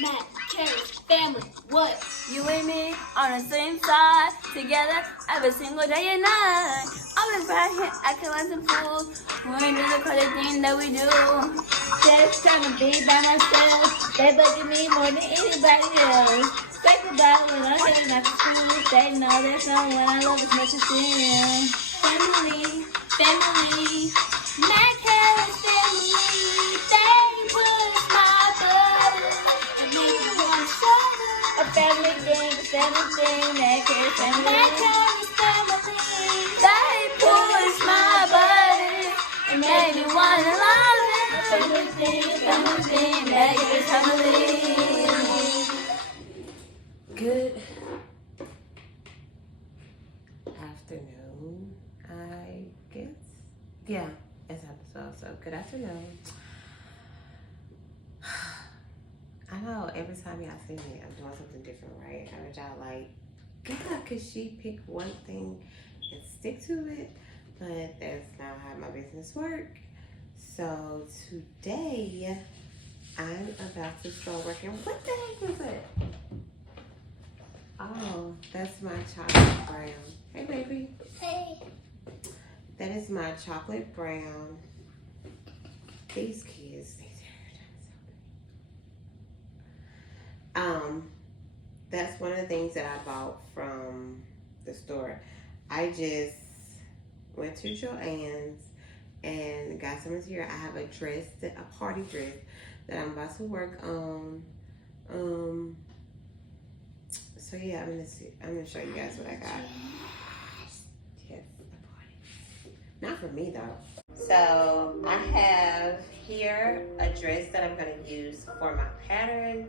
mcHarris family, what? You and me on the same side, together every single day and night. I've been right here acting like some fools. We ain't do the crazy thing that we do. Just trying to be by myself. They look at me more than anybody else. Think about when I'm heading out to school. They know there's no one I love as much as them. Family, family, mcHarris family. They push my buttons and make me want to shut up. A family thing, mcHarris family. mcHarris family. They push my buttons and make me wanna love it. Family thing, mcHarris family. Good afternoon, I guess. Yeah, it's episode, so good afternoon. I know every time y'all see me, I'm doing something different, right? I heard y'all like, God, could she pick one thing and stick to it? But that's not how my business works. So today, I'm about to start working. What the heck is it? Oh, that's my chocolate brown. Hey, baby. Hey. That is my chocolate brown. These kids, that's one of the things that I bought from the store. I just went to Joann's and got some material. I have a dress, a party dress that I'm about to work on. So yeah, I'm gonna show you guys what I got. Yes, a party. Not for me though. So I have here a dress that I'm gonna use for my pattern.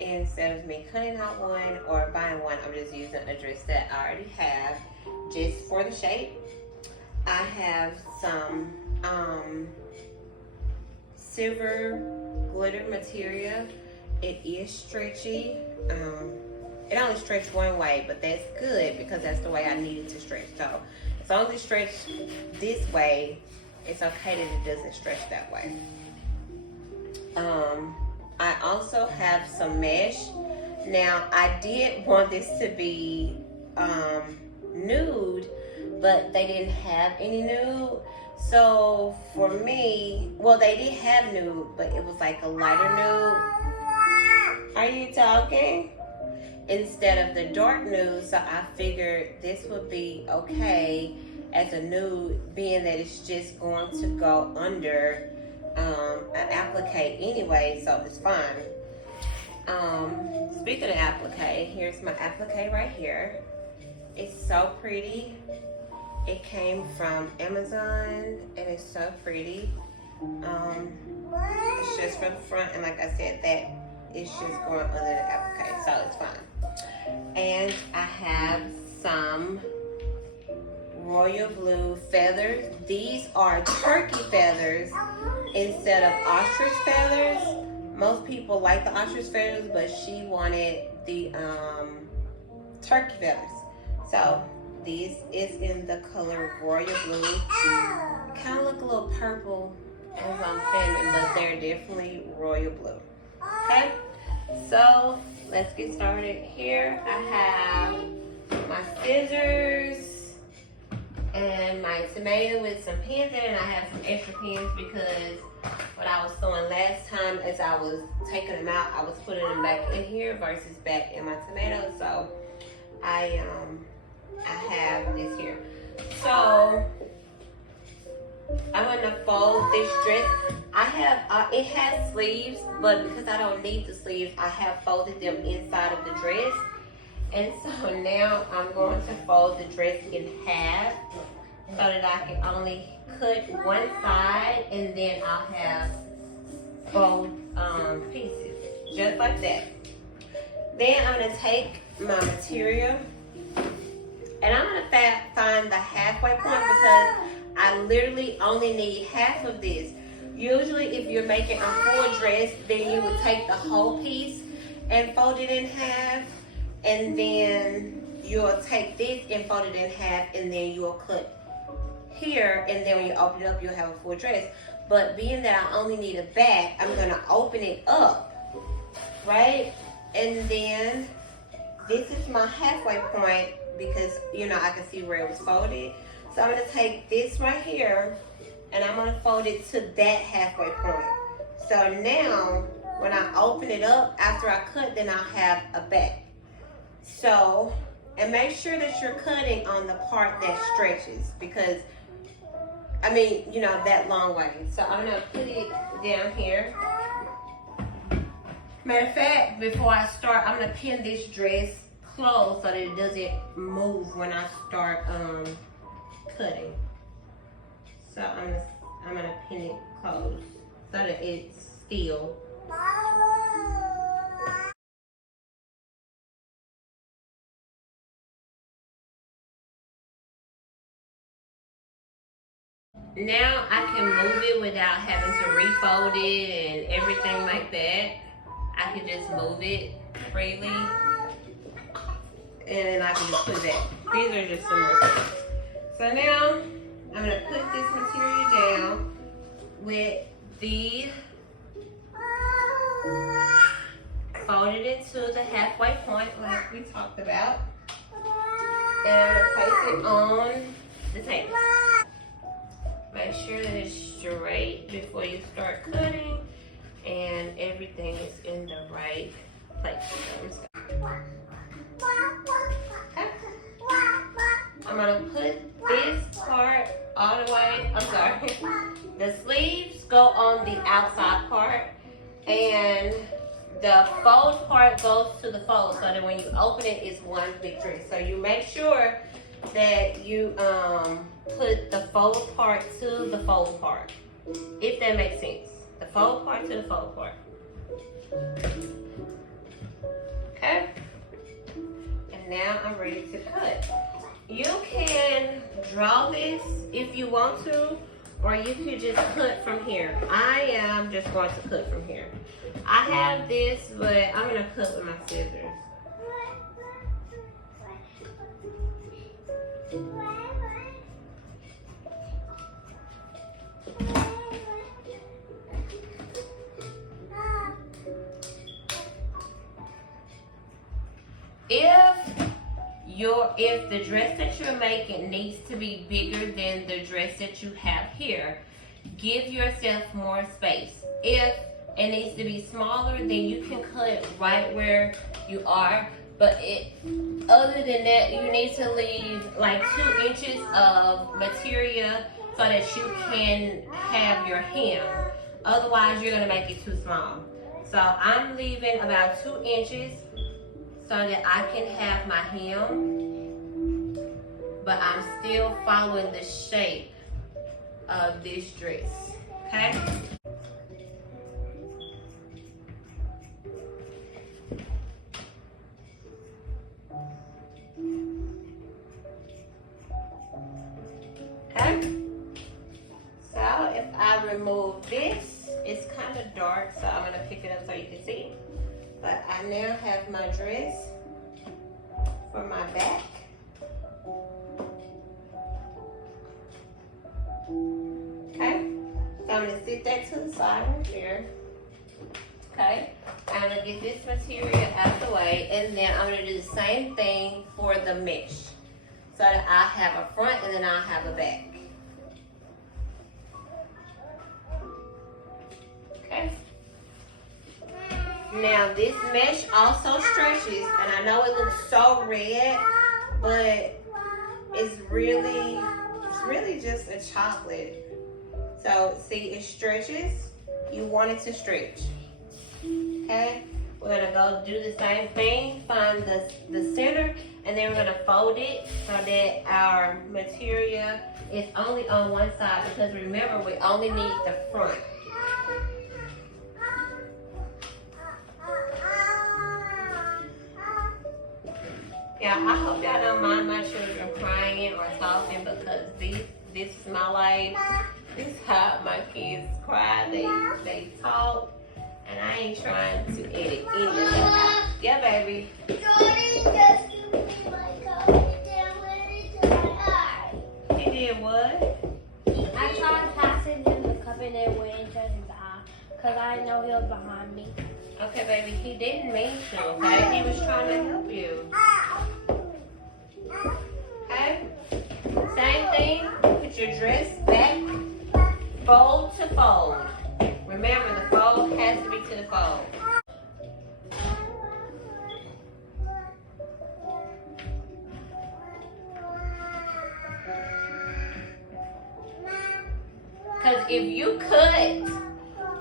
Instead of me cutting out one or buying one, I'm just using a dress that I already have just for the shape. I have some silver glitter material. It is stretchy. It only stretched one way, but that's good because that's the way I need it to stretch. So as long as it stretches this way, it's okay that it doesn't stretch that way. I also have some mesh. Now I did want this to be nude, but they didn't have any nude. So for me, well, they did have nude, but it was like a lighter nude. Are you talking? Instead of the dark nude, so I figured this would be okay as a nude, being that it's just going to go under an applique anyway, so it's fine. Speaking of applique, here's my applique right here. It's so pretty. It came from Amazon and it's so pretty. It's just for the front, and like I said, that it's just going under the applique, so it's fine. And I have some royal blue feathers. These are turkey feathers instead of ostrich feathers. Most people like the ostrich feathers, but she wanted the turkey feathers. So this is in the color royal blue. Kind of look a little purple as I'm filming, but they're definitely royal blue. Okay, so let's get started. Here I have my scissors and my tomato with some pins in it, and I have some extra pins because what I was sewing last time, as I was taking them out, I was putting them back in here versus back in my tomato. So I have this here. So I'm gonna fold this dress. I have it has sleeves, but because I don't need the sleeves, I have folded them inside of the dress. And so now I'm going to fold the dress in half so that I can only cut one side, and then I'll have both pieces, just like that. Then I'm gonna take my material and I'm gonna find the halfway point because I literally only need half of this. Usually if you're making a full dress, then you would take the whole piece and fold it in half, and then you'll take this and fold it in half, and then you'll cut here, and then when you open it up, you'll have a full dress. But being that I only need a back, I'm gonna open it up right? And then this is my halfway point because, you know, I can see where it was folded. So I'm gonna take this right here and I'm gonna fold it to that halfway point. So now, when I open it up, after I cut, then I'll have a back. So, and make sure that you're cutting on the part that stretches because, I mean, you know, that long way. So I'm gonna put it down here. Matter of fact, before I start, I'm gonna pin this dress closed so that it doesn't move when I start cutting. So I'm gonna pin it closed so that it's still. Now I can move it without having to refold it and everything like that. I can just move it freely and then I can just put it back. These are just some more steps. So now I'm gonna put this material down with the folded it to the halfway point like we talked about. And I'm gonna place it on the table. Make sure that it's straight before you start cutting and everything is in the right place. Okay. I'm gonna put this part all the way, I'm sorry. The sleeves go on the outside part and the fold part goes to the fold so that when you open it, it's one big dress. So you make sure that you put the fold part to the fold part, if that makes sense. The fold part to the fold part. Okay? And now I'm ready to cut. You can draw this if you want to, or you could just cut from here. I am just going to cut from here. I have this, but I'm gonna cut with my scissors. If the dress that you're making needs to be bigger than the dress that you have here, give yourself more space. If it needs to be smaller, then you can cut right where you are. But other than that, you need to leave like 2 inches of material so that you can have your hem. Otherwise, you're gonna make it too small. So I'm leaving about 2 inches so that I can have my hem, but I'm still following the shape of this dress, okay? Okay, so if I remove this, it's kind of dark, so I'm gonna pick it up so you can see. But I now have my dress for my back. Okay, so I'm gonna sit that to the side right here. Okay, I'm gonna get this material out of the way, and then I'm gonna do the same thing for the mesh. So that I have a front and then I have a back. Okay. Now this mesh also stretches, and I know it looks so red, but it's really just a chocolate. So see, it stretches. You want it to stretch. Okay. We're gonna go do the same thing, find the center, and then we're gonna fold it so that our material is only on one side, because remember, we only need the front. Yeah, I hope y'all don't mind my children crying or talking, because this is my life. This is how my kids cry, they talk. And I ain't trying to edit any of that out. Yeah, baby. Jordan just gave me my cup and then went into my eye. He did what? I tried passing him the cup and then went into his eye because I know he was behind me. Okay, baby, he didn't mean to, okay? He was trying to help you. Okay? Same thing, put your dress back, fold to fold. Remember, the fold has to be to the fold. Because if you cut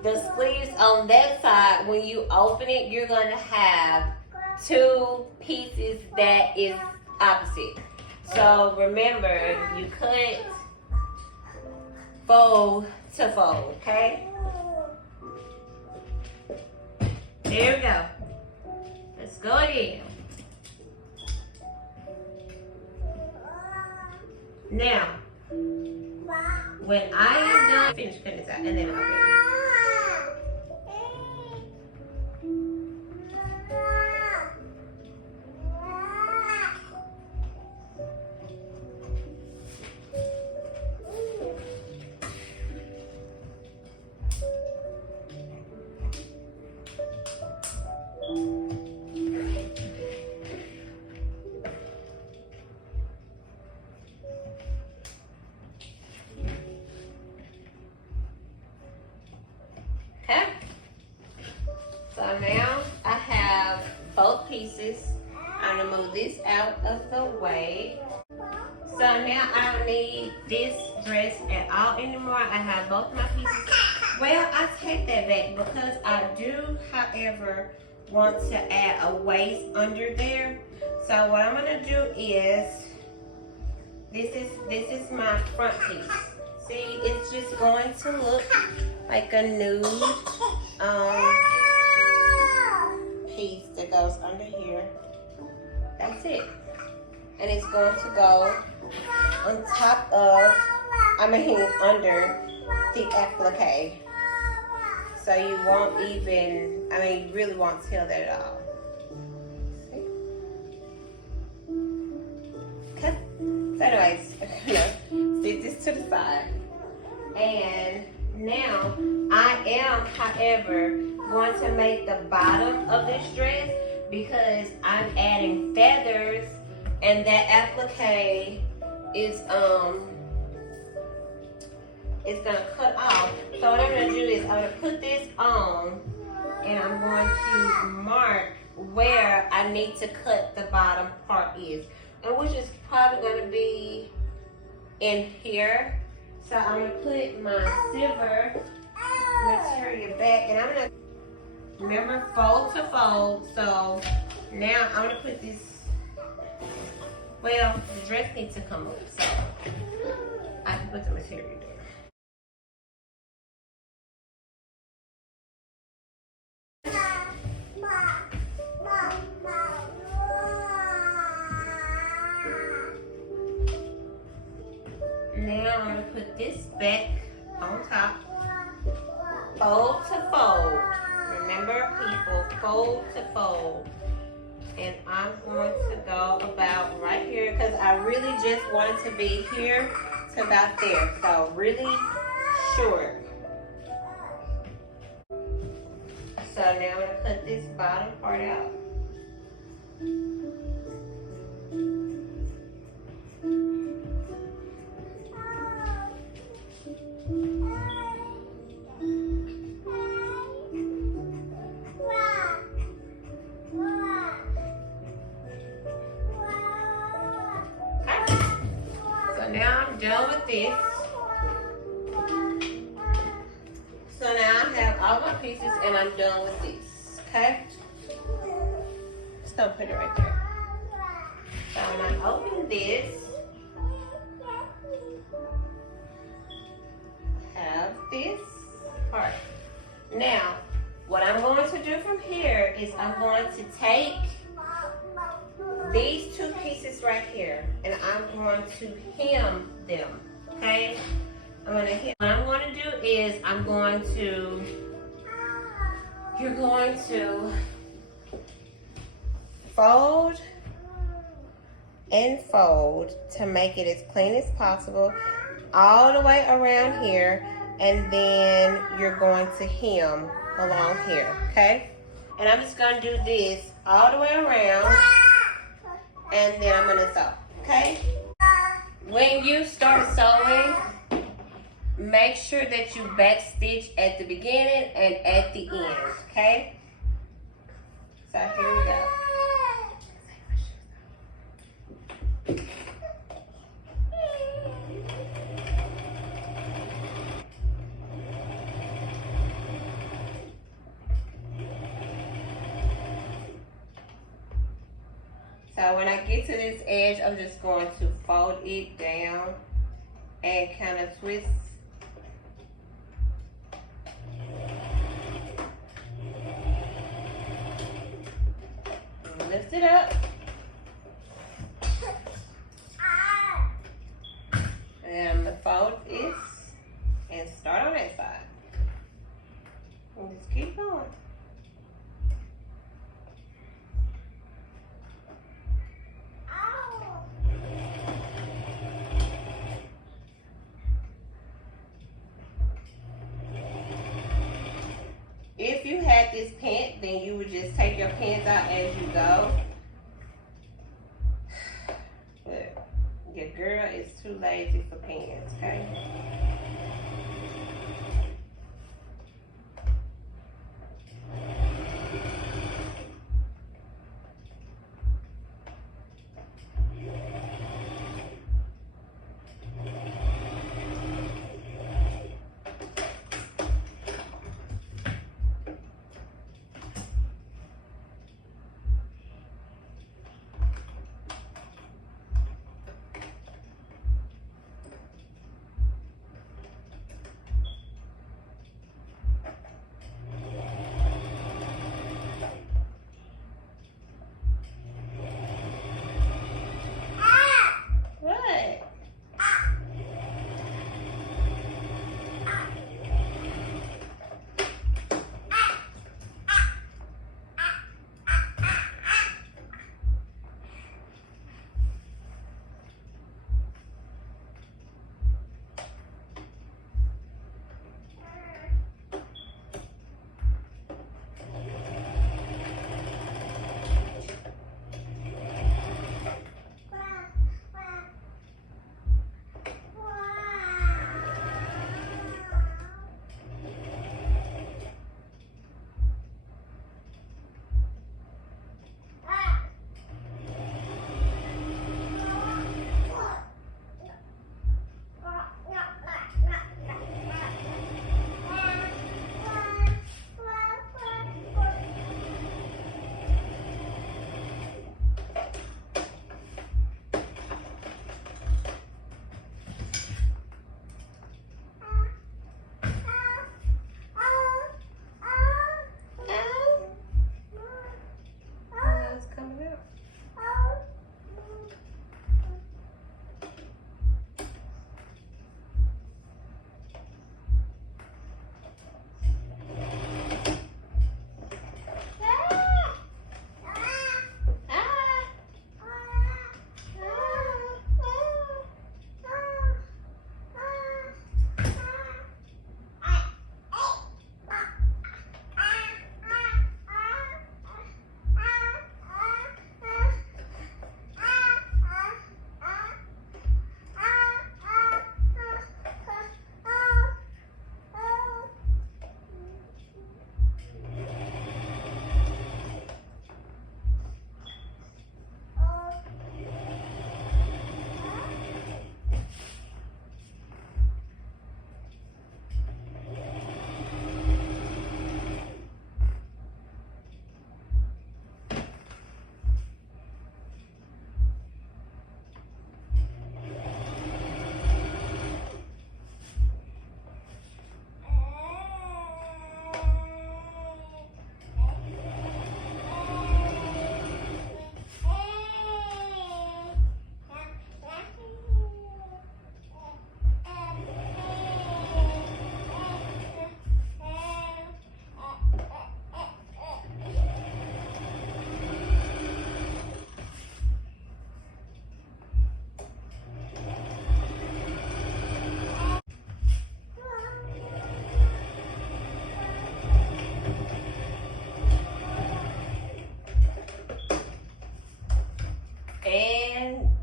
the sleeves on that side, when you open it, you're going to have two pieces that is opposite. So remember, you cut fold to fold, okay? There we go. Let's go again. Now, when I am done, finish cutting this out, and then I'll finish. Okay, so now I have both pieces. I'm gonna move this out of the way. So now I don't need this dress at all anymore. I have both my pieces. Well, I take that back because I do, however, want to add a waist under there. So what I'm gonna do is, this is my front piece. See, it's just going to look like a nude piece that goes under here. That's it. And it's going to go on top of, under the appliqué. So you won't even, you really won't tell that at all. See? Okay. So anyways, stick this to the side. And now I am, however, going to make the bottom of this dress because I'm adding feathers, and that appliqué is it's gonna cut off. So what I'm gonna do is I'm gonna put this on, and I'm going to mark where I need to cut the bottom part is, and which is probably gonna be in here. So I'm gonna put my silver material back, and I'm gonna, remember, fold to fold. So now I'm gonna put this, well, the dress needs to come up, so I can put the material there. Now I'm going to put this back on top, fold to fold. Remember, people, fold to fold. And I'm going to go about right here because I really just want it to be here to about there. So really short. So now I'm going to cut this bottom part out. Now I'm done with this. So now I have all my pieces and I'm done with this. Okay? Just gonna put it right there. So when I open this, have this part. Now, what I'm going to do from here is I'm going to take these two pieces right here, and I'm going to hem them, okay? I'm going to hem. What I'm going to do is you're going to fold and fold to make it as clean as possible all the way around here, and then you're going to hem along here, okay? And I'm just gonna do this all the way around, and then I'm gonna sew, okay? When you start sewing, make sure that you back stitch at the beginning and at the end, okay? So here we go. So when I get to this edge, I'm just going to fold it down and kind of twist. Lift it up. And I'm gonna fold this and start on that side. And just keep going. If you had this pant, then you would just take your pants out as you go. But your girl is too lazy for pants, okay?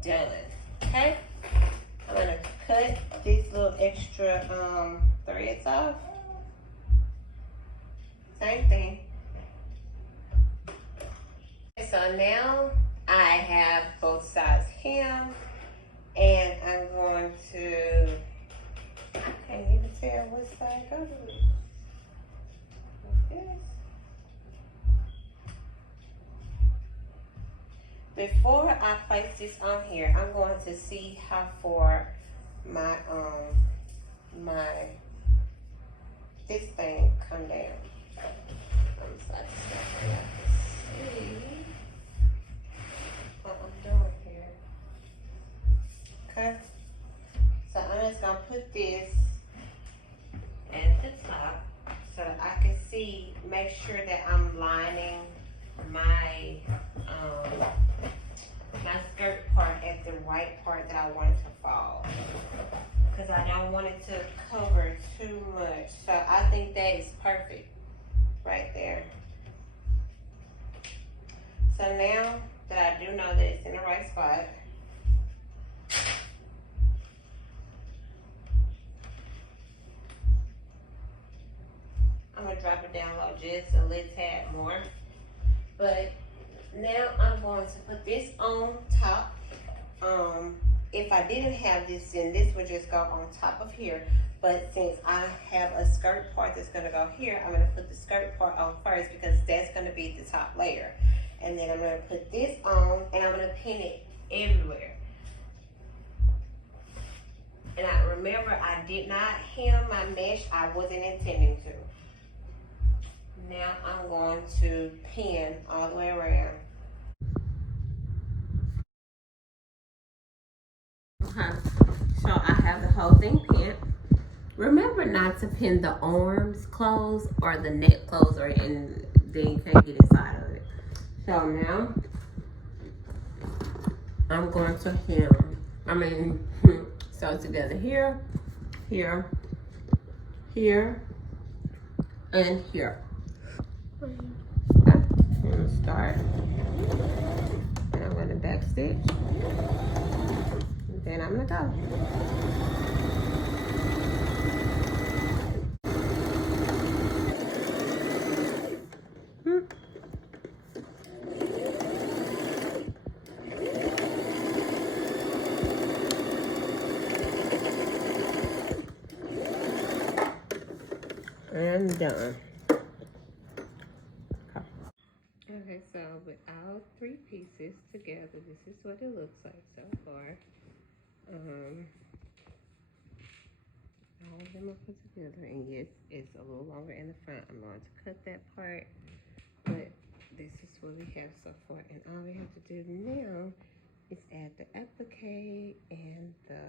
done. Okay? I'm gonna cut these little extra threads off. Same thing. So now I have both sides hemmed, and I'm going to, I can't even tell which side goes with it. Like this. Before I place this on here, I'm going to see how far my this thing come down. I'm sorry, see what I'm doing here. Okay, so I'm just gonna put this at the top so that I can see, make sure that I'm lining my my skirt part at the right part that I want it to fall, because I don't want it to cover too much. So I think that is perfect right there. So now that I do know that it's in the right spot, I'm gonna drop it down low just a little tad more. But now I'm going to put this on top. If I didn't have this, then this would just go on top of here. But since I have a skirt part that's gonna go here, I'm gonna put the skirt part on first because that's gonna be the top layer. And then I'm gonna put this on and I'm gonna pin it everywhere. And I remember I did not hem my mesh, I wasn't intending to. Now I'm going to pin all the way around. Okay, so I have the whole thing pinned. Remember not to pin the arms closed or the neck closed, or and then you can't get inside of it. So now I'm going to hem. Sew together here, here, here, and here. Okay, I'm gonna start, and I'm gonna back stitch, and then I'm gonna go. And done. Okay, so with all three pieces together, this is what it looks like so far. All of them are put together, and yes, it's a little longer in the front. I'm going to cut that part, but this is what we have so far. And all we have to do now is add the applique and the